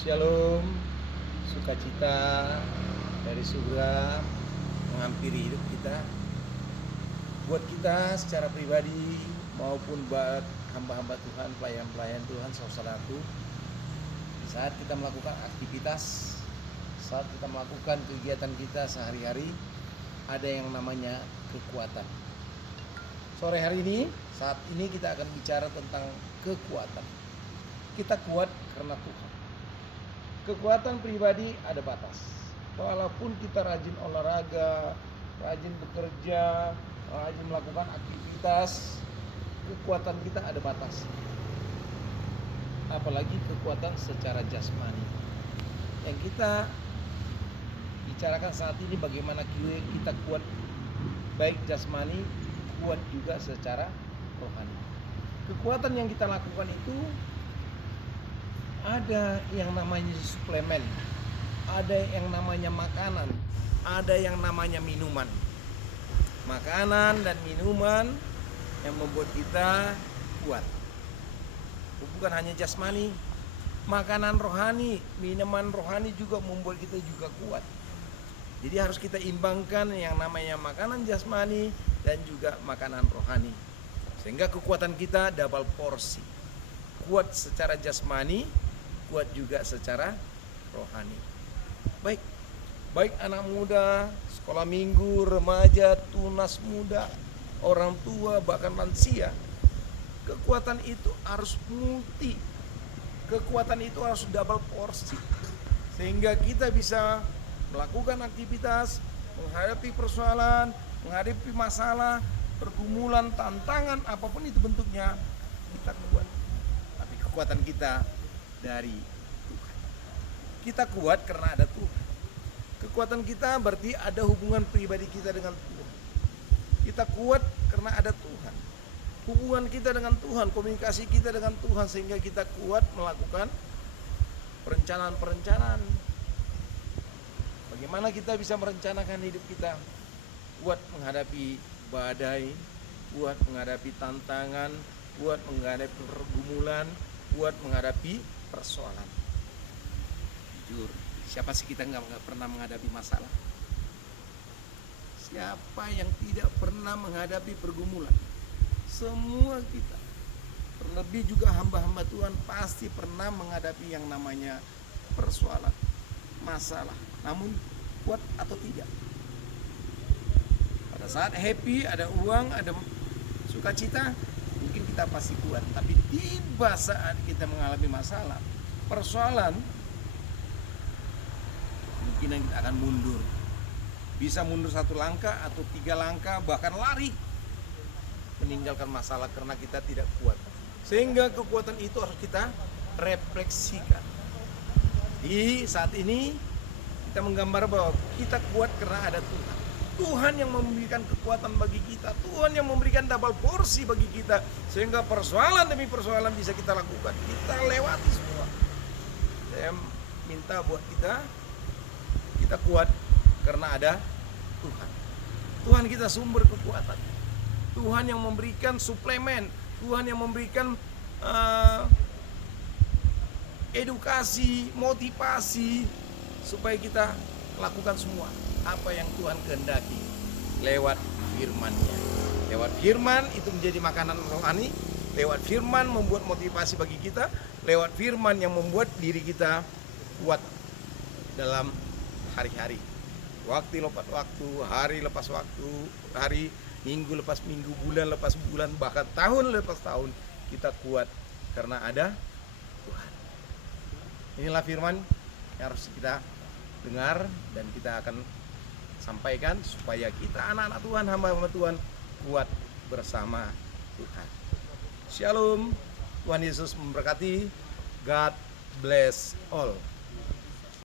Shalom, sukacita dari surga menghampiri hidup kita. Buat kita secara pribadi maupun buat hamba-hamba Tuhan, pelayan-pelayan Tuhan, saudaraku. Di saat kita melakukan aktivitas, saat kita melakukan kegiatan kita sehari-hari, ada yang namanya kekuatan. Sore hari ini, saat ini kita akan bicara tentang kekuatan. Kita kuat karena Tuhan. Kekuatan pribadi ada batas. Walaupun kita rajin olahraga, rajin bekerja, rajin melakukan aktivitas, kekuatan kita ada batas. Apalagi kekuatan secara jasmani. Yang kita bicarakan saat ini bagaimana kita kuat baik jasmani, kuat juga secara rohani. Kekuatan yang kita lakukan itu ada yang namanya suplemen, ada yang namanya makanan, ada yang namanya minuman. Makanan dan minuman yang membuat kita kuat. Bukan hanya jasmani, makanan rohani, minuman rohani juga membuat kita juga kuat. Jadi harus kita imbangkan yang namanya makanan jasmani dan juga makanan rohani. Sehingga kekuatan kita double porsi. Kuat secara jasmani, kuat juga secara rohani. Baik anak muda, sekolah minggu, remaja, tunas muda, orang tua, bahkan lansia. Kekuatan itu harus multi. Kekuatan itu harus double porsi. Sehingga kita bisa melakukan aktivitas, menghadapi persoalan, menghadapi masalah, pergumulan, tantangan, apapun itu bentuknya, kita kuat. Tapi kekuatan kita dari Tuhan. Kita kuat karena ada Tuhan. Kekuatan kita berarti ada hubungan pribadi kita dengan Tuhan. Kita kuat karena ada Tuhan. Hubungan kita dengan Tuhan, komunikasi kita dengan Tuhan, sehingga kita kuat melakukan perencanaan-perencanaan. Bagaimana kita bisa merencanakan hidup kita? Kuat menghadapi badai, kuat menghadapi tantangan, kuat menghadapi pergumulan, kuat menghadapi persoalan. Jujur, siapa sih kita nggak pernah menghadapi masalah? Siapa yang tidak pernah menghadapi pergumulan? Semua kita. Terlebih juga hamba-hamba Tuhan pasti pernah menghadapi yang namanya persoalan, masalah. Namun kuat atau tidak? Pada saat happy, ada uang, ada sukacita, mungkin kita pasti kuat. Tapi tiba saat kita mengalami masalah, persoalan, kemungkinan kita akan mundur. Bisa mundur 1 langkah atau 3 langkah, bahkan lari meninggalkan masalah karena kita tidak kuat. Sehingga kekuatan itu harus kita refleksikan. Di saat ini kita menggambar bahwa kita kuat karena ada Tuhan. Tuhan yang memberikan kekuatan bagi kita, Tuhan yang memberikan double porsi bagi kita, sehingga persoalan demi persoalan bisa kita lakukan, kita lewati semua. Saya minta buat kita kuat karena ada Tuhan. Tuhan kita sumber kekuatan. Tuhan yang memberikan suplemen, Tuhan yang memberikan edukasi, motivasi, supaya kita lakukan semua apa yang Tuhan kehendaki lewat firman-Nya. Lewat firman itu menjadi makanan rohani, lewat firman membuat motivasi bagi kita, lewat firman yang membuat diri kita kuat dalam hari-hari. Waktu lepas waktu, hari lepas waktu, hari, minggu lepas minggu, bulan lepas bulan, bahkan tahun lepas tahun, kita kuat karena ada Tuhan. Inilah firman yang harus kita dengar dan kita akan sampaikan supaya kita anak-anak Tuhan, hamba-hamba Tuhan kuat bersama Tuhan. Shalom, Tuhan Yesus memberkati. God bless all.